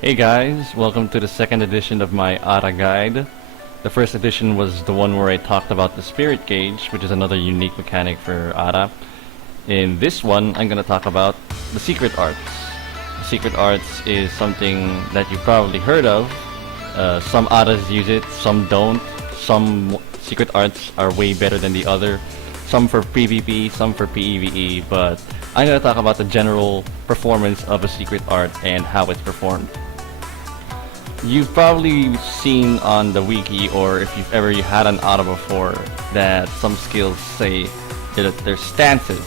Hey guys, welcome to the second edition of my ARA guide. The first edition was the one where I talked about the spirit gauge, which is another unique mechanic for ARA. In this one, I'm gonna talk about the secret arts. Secret arts is something that you've probably heard of. Some ARAs use it, some don't. Some secret arts are way better than the other. Some for PvP, some for PvE, but I'm gonna talk about the general performance of a secret art and how it's performed. You've probably seen on the wiki, or if you've ever had an ARA before, that some skills say that there's stances.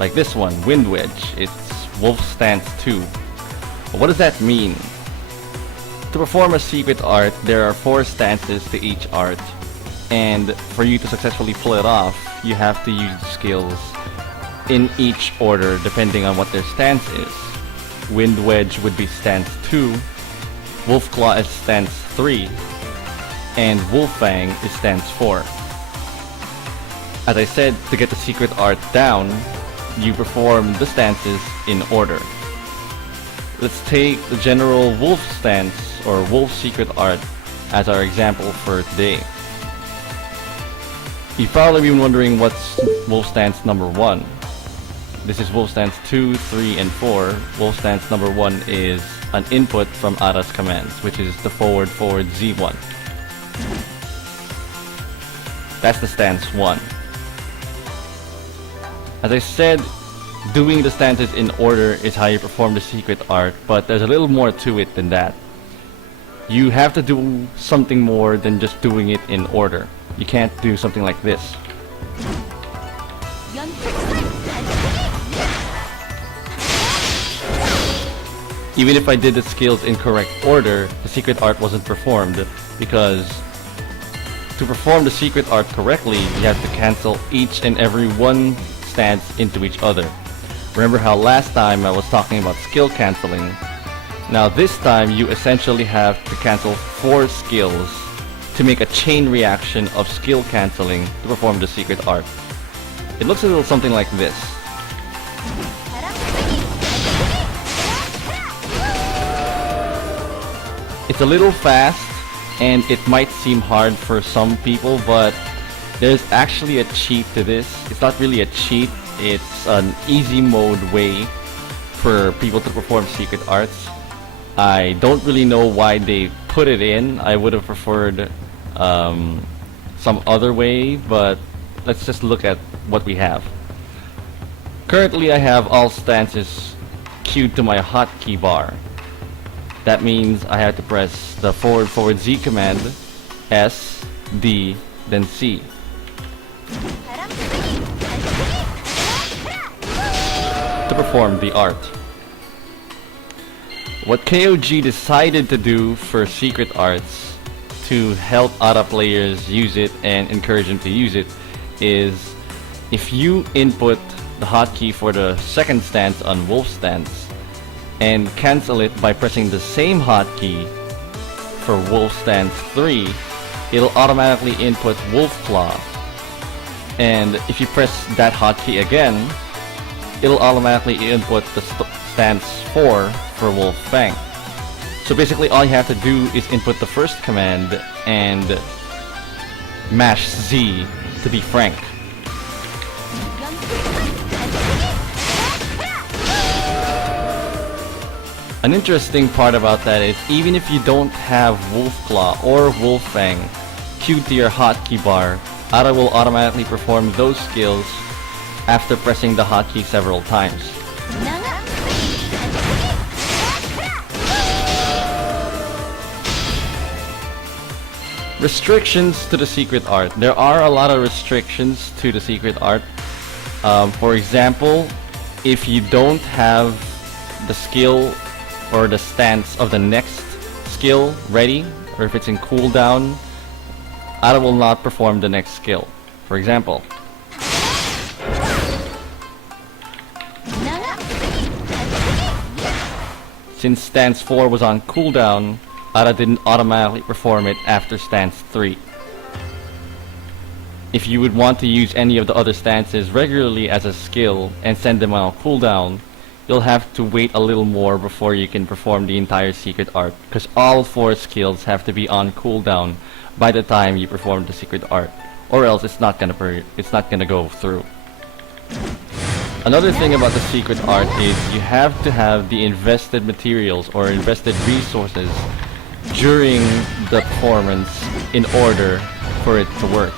Like this one, Wind Wedge, it's Wolf Stance 2. But what does that mean? To perform a secret art, there are 4 stances to each art, and for you to successfully pull it off, you have to use the skills in each order depending on what their stance is. Wind Wedge would be stance 2, Wolf Claw is stance 3, and Wolf Fang is stance 4. As I said, to get the secret art down, you perform the stances in order. Let's take the general Wolf stance or Wolf secret art as our example for today. You've probably been wondering what's Wolf stance number 1. This is Wolf stance 2, 3, and 4. Wolf stance number 1 is an input from ARA's commands, which is the forward Z1. That's the stance 1. As I said, doing the stances in order is how you perform the secret art, but there's a little more to it than that. You have to do something more than just doing it in order. You can't do something like this. Even if I did the skills in correct order, the secret art wasn't performed, because to perform the secret art correctly, you have to cancel each and every one stance into each other. Remember how last time I was talking about skill canceling? Now this time you essentially have to cancel 4 skills to make a chain reaction of skill canceling to perform the secret art. It looks a little something like this. It's a little fast, and it might seem hard for some people, but there's actually a cheat to this. It's not really a cheat, it's an easy mode way for people to perform secret arts. I don't really know why they put it in. I would have preferred some other way, but let's just look at what we have. Currently I have all stances queued to my hotkey bar. That means I have to press the forward Z command, S, D, then C. To perform the art. What KOG decided to do for secret arts to help ARA players use it and encourage them to use it is if you input the hotkey for the second stance on Wolf stance and cancel it by pressing the same hotkey for Wolf stance 3, it'll automatically input Wolf Claw. And if you press that hotkey again, it'll automatically input the stance 4 for Wolf Fang. So basically all you have to do is input the first command and mash Z to be frank. An interesting part about that is even if you don't have Wolf Claw or Wolf Fang queued to your hotkey bar, ARA will automatically perform those skills after pressing the hotkey several times. Restrictions to the secret art. There are a lot of restrictions to the secret art. For example, if you don't have the skill or the stance of the next skill ready, or if it's in cooldown, ARA will not perform the next skill. For example, since stance 4 was on cooldown, ARA didn't automatically perform it after stance 3. If you would want to use any of the other stances regularly as a skill and send them on cooldown, you'll have to wait a little more before you can perform the entire secret art, because all 4 skills have to be on cooldown by the time you perform the secret art, or else it's not gonna go through. Another thing about the secret art is you have to have the invested materials or invested resources during the performance in order for it to work.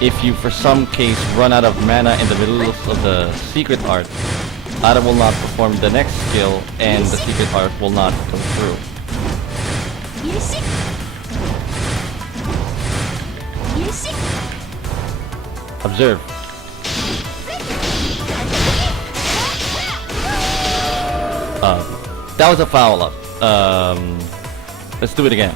If you for some case run out of mana in the middle of the secret art, Ada will not perform the next skill and the secret art will not go through. Observe. That was a foul up. Let's do it again.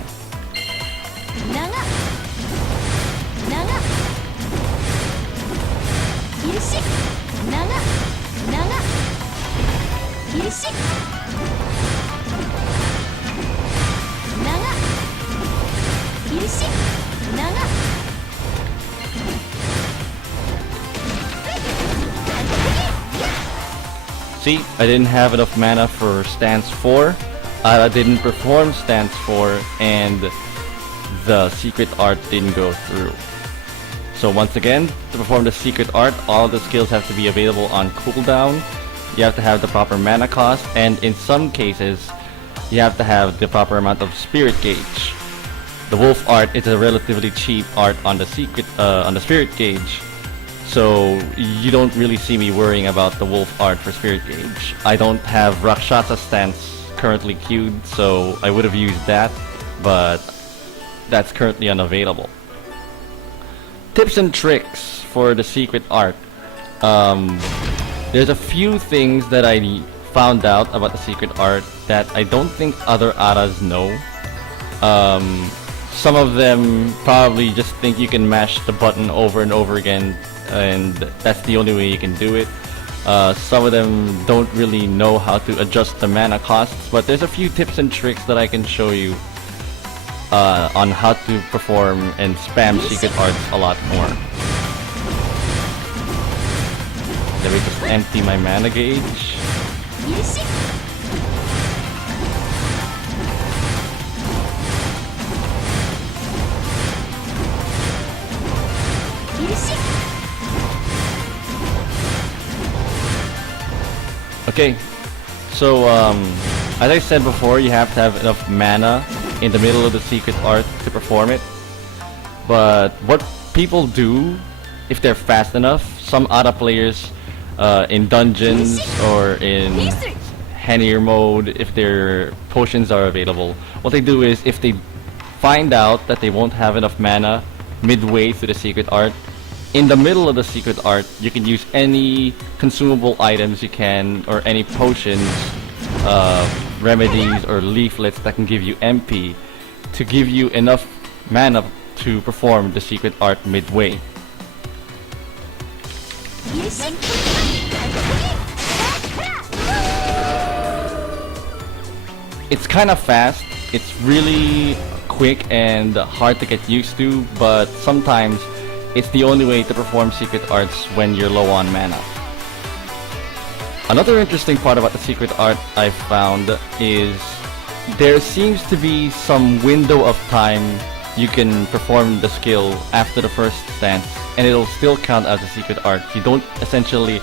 See, I didn't have enough mana for stance 4. I didn't perform stance 4 and the secret art didn't go through. So once again, to perform the secret art, all of the skills have to be available on cooldown. You have to have the proper mana cost, and in some cases, you have to have the proper amount of spirit gauge. The wolf art is a relatively cheap art on the spirit gauge. So you don't really see me worrying about the wolf art for spirit gauge. I don't have Rakshasa stance currently queued, so I would have used that, but that's currently unavailable. Tips and tricks for the secret art. There's a few things that I found out about the secret art that I don't think other Aras know. Some of them probably just think you can mash the button over and over again and that's the only way you can do it. Some of them don't really know how to adjust the mana costs, but there's a few tips and tricks that I can show you on how to perform and spam secret arts a lot more. Let me just empty my mana gauge. Okay, so as I said before, you have to have enough mana in the middle of the secret art to perform it. But what people do, if they're fast enough, some Ada players in dungeons or in Henier mode, if their potions are available, what they do is if they find out that they won't have enough mana midway through the secret art, in the middle of the secret art, you can use any consumable items you can, or any potions, remedies, or leaflets that can give you MP to give you enough mana to perform the secret art midway. It's kind of fast, it's really quick and hard to get used to, but sometimes it's the only way to perform secret arts when you're low on mana. Another interesting part about the secret art I found is there seems to be some window of time you can perform the skill after the first stance and it'll still count as a secret art. You don't essentially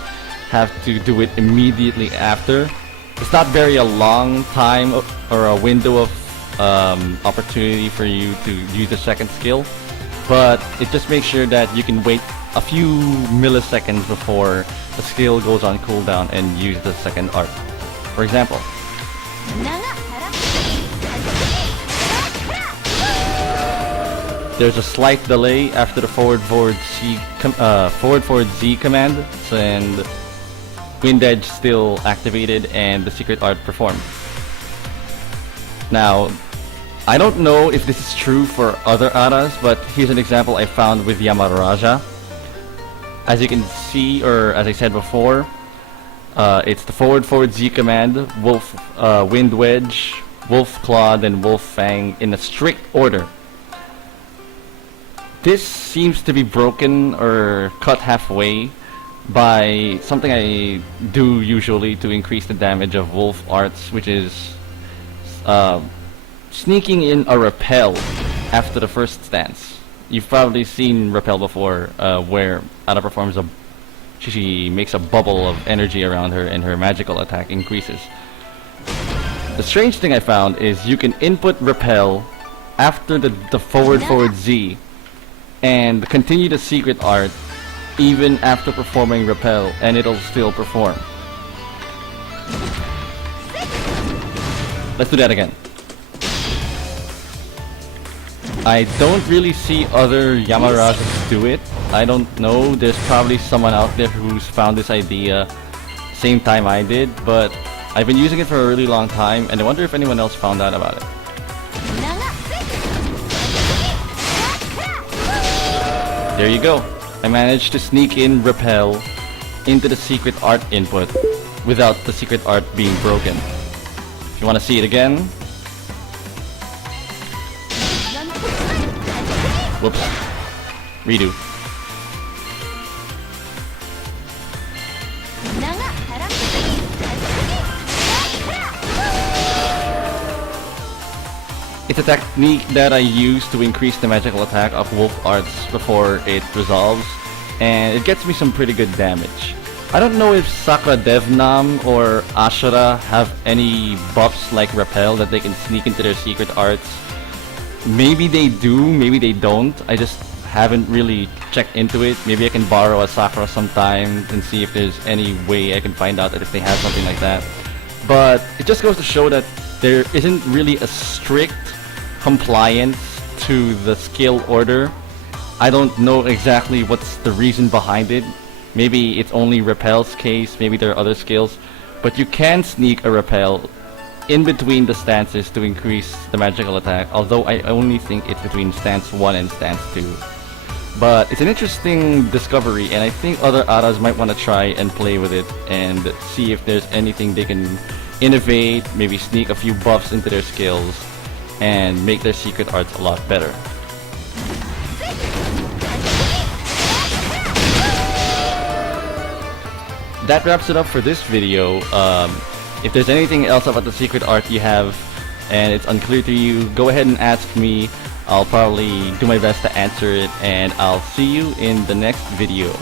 have to do it immediately after. It's not very a long time or a window of opportunity for you to use the second skill, but it just makes sure that you can wait a few milliseconds before the skill goes on cooldown and use the second art. For example, there's a slight delay after the forward Z command, and Wind Edge still activated and the secret art performed. Now, I don't know if this is true for other Aras, but here's an example I found with Yamaraja. As you can see, or as I said before, it's the forward Z command, Wolf, Wind Wedge, Wolf Claw, and Wolf Fang in a strict order. This seems to be broken or cut halfway by something I do usually to increase the damage of wolf arts, which is sneaking in a repel after the first stance. You've probably seen repel before, where Ada performs she makes a bubble of energy around her and her magical attack increases. The strange thing I found is you can input repel after the forward Z and continue the secret art even after performing repel, and it'll still perform. Let's do that again. I don't really see other Yamarashas do it. I don't know, there's probably someone out there who's found this idea same time I did, but I've been using it for a really long time, and I wonder if anyone else found out about it. There you go. I managed to sneak in repel into the secret art input without the secret art being broken. If you want to see it again, whoops, redo. It's a technique that I use to increase the magical attack of wolf arts before it resolves, and it gets me some pretty good damage. I don't know if Sakura Devnam or Ashura have any buffs like repel that they can sneak into their secret arts. Maybe they do, maybe they don't. I just haven't really checked into it. Maybe I can borrow a Sakura sometime and see if there's any way I can find out that if they have something like that. But it just goes to show that there isn't really a strict compliance to the skill order. I don't know exactly what's the reason behind it. Maybe it's only repel's case, maybe there are other skills, but you can sneak a repel in between the stances to increase the magical attack, although I only think it's between stance 1 and stance 2. But it's an interesting discovery, and I think other Aras might want to try and play with it and see if there's anything they can innovate, maybe sneak a few buffs into their skills and make their secret arts a lot better. That wraps it up for this video. If there's anything else about the secret art you have and it's unclear to you, go ahead and ask me. I'll probably do my best to answer it, and I'll see you in the next video.